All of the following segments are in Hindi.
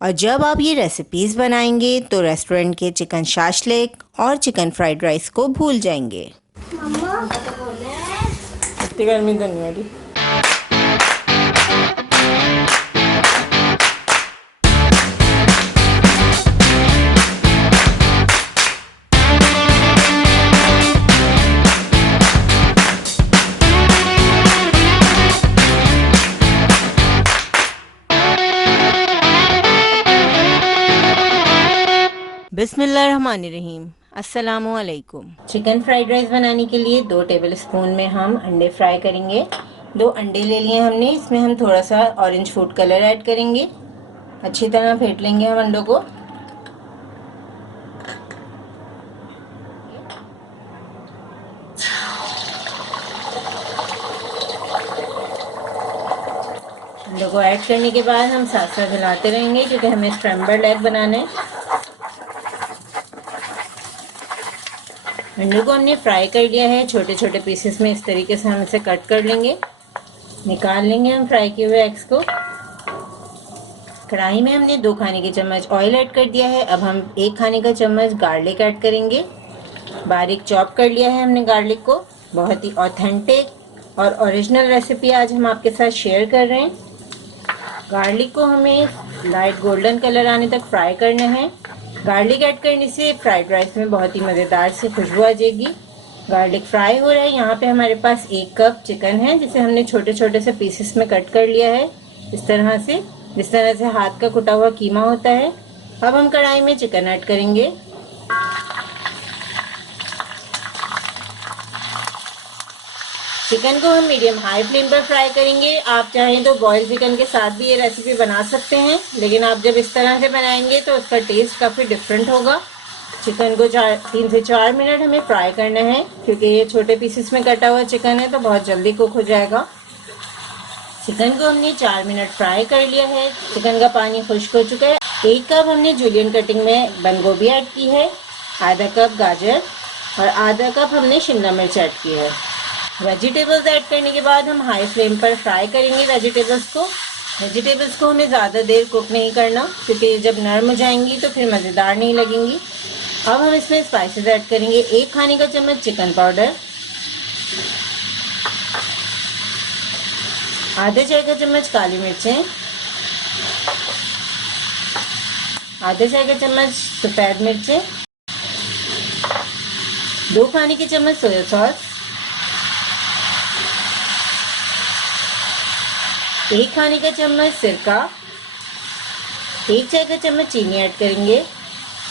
और जब आप ये रेसिपीज़ बनाएंगे तो रेस्टोरेंट के चिकन शाशलिक और चिकन फ्राइड राइस को भूल जाएंगे। इतनी गर्मी तो नहीं हो रही। बिस्मिल्लाहिर्रहमानिर्रहीम। अस्सलामुअलैकुम। चिकन फ्राइड राइस बनाने के लिए 2 टेबलस्पून में हम अंडे फ्राई करेंगे। 2 अंडे ले लिए हमने, इसमें हम थोड़ा सा ऑरेंज फूड कलर ऐड करेंगे। अच्छी तरह फेंट लेंगे हम अंडों को। अंडों को ऐड करने के बाद हम साथ साथ हिलाते रहेंगे क्योंकि हमें स्क्रैम्बल्ड एग बनाना है। अंडे को हमने फ्राई कर लिया है, छोटे छोटे पीसेस में इस तरीके से हम इसे कट कर लेंगे। निकाल लेंगे हम फ्राई किए हुए एग्स को। कढ़ाई में हमने 2 खाने के चम्मच ऑयल ऐड कर दिया है। अब हम 1 खाने का चम्मच गार्लिक ऐड करेंगे। बारीक चॉप कर लिया है हमने गार्लिक को। बहुत ही ऑथेंटिक और ओरिजिनल रेसिपी आज हम आपके साथ शेयर कर रहे हैं। गार्लिक को हमें लाइट गोल्डन कलर आने तक फ्राई करना है। गार्लिक ऐड करने से फ्राइड राइस में बहुत ही मज़ेदार से खुशबू आ जाएगी। गार्लिक फ्राई हो रहा है। यहाँ पे हमारे पास 1 कप चिकन है जिसे हमने छोटे छोटे से पीसेस में कट कर लिया है, इस तरह से, जिस तरह से हाथ का कुटा हुआ कीमा होता है। अब हम कढ़ाई में चिकन ऐड करेंगे। चिकन को हम मीडियम हाई फ्लेम पर फ्राई करेंगे। आप चाहें तो बॉइल्ड चिकन के साथ भी ये रेसिपी बना सकते हैं, लेकिन आप जब इस तरह से बनाएंगे तो उसका टेस्ट काफ़ी डिफरेंट होगा। चिकन को 3 से 4 मिनट हमें फ्राई करना है क्योंकि ये छोटे पीसेस में कटा हुआ चिकन है तो बहुत जल्दी कुक हो जाएगा। चिकन को हमने 4 मिनट फ्राई कर लिया है। चिकन का पानी खुश्क हो चुका है। 1 कप हमने जूलियन कटिंग में बंद गोभी ऐड की है, आधा कप गाजर और आधा कप हमने शिमला मिर्च ऐड की है। वेजिटेबल्स ऐड करने के बाद हम हाई फ्लेम पर फ्राई करेंगे वेजिटेबल्स को हमें ज़्यादा देर कुक नहीं करना क्योंकि जब नरम हो जाएंगी तो फिर मज़ेदार नहीं लगेंगी। अब हम इसमें स्पाइसेस ऐड करेंगे। 1 खाने का चम्मच चिकन पाउडर, आधे चाय का चम्मच काली मिर्चें, आधे चाय का चम्मच सफ़ेद मिर्चें, 2 खाने के चम्मच सोया सॉस, 1 खाने का चम्मच सिरका, 1 चाय का चम्मच चीनी ऐड करेंगे।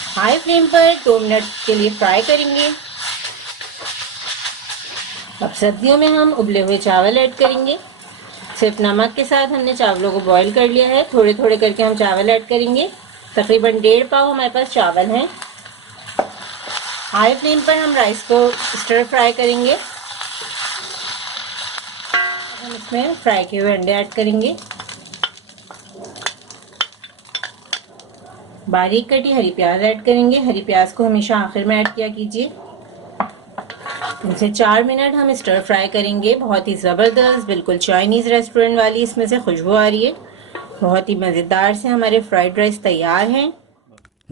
हाई फ्लेम पर 2 मिनट के लिए फ्राई करेंगे। अब सब्जियों में हम उबले हुए चावल ऐड करेंगे। सिर्फ नमक के साथ हमने चावलों को बॉईल कर लिया है। थोड़े थोड़े करके हम चावल ऐड करेंगे। तकरीबन 1.5 पाव हमारे पास चावल हैं। हाई फ्लेम पर हम राइस को स्टर फ्राई करेंगे। हम इसमें फ्राई किए हुए अंडे ऐड करेंगे। बारीक कटी हरी प्याज ऐड करेंगे। हरी प्याज को हमेशा आखिर में ऐड किया कीजिए। इसे 4 मिनट हम स्टर फ्राई करेंगे। बहुत ही ज़बरदस्त, बिल्कुल चाइनीज़ रेस्टोरेंट वाली इसमें से खुशबू आ रही है। बहुत ही मज़ेदार से हमारे फ्राइड राइस तैयार हैं।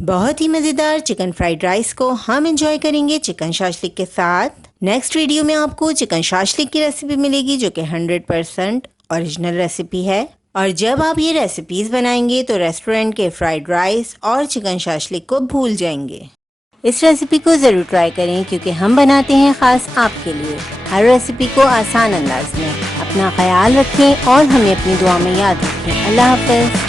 बहुत ही मज़ेदार चिकन फ्राइड राइस को हम एंजॉय करेंगे चिकन शाशलिक के साथ। नेक्स्ट वीडियो में आपको चिकन शाशलिक की रेसिपी मिलेगी जो कि 100% ओरिजिनल रेसिपी है। और जब आप ये रेसिपीज़ बनाएंगे तो रेस्टोरेंट के फ्राइड राइस और चिकन शाशलिक को भूल जाएंगे। इस रेसिपी को ज़रूर ट्राई करें क्योंकि हम बनाते हैं ख़ास आपके लिए, हर रेसिपी को आसान अंदाज में। अपना ख्याल रखें और हमें अपनी दुआ में याद रखें। अल्लाह हाफ़िज़।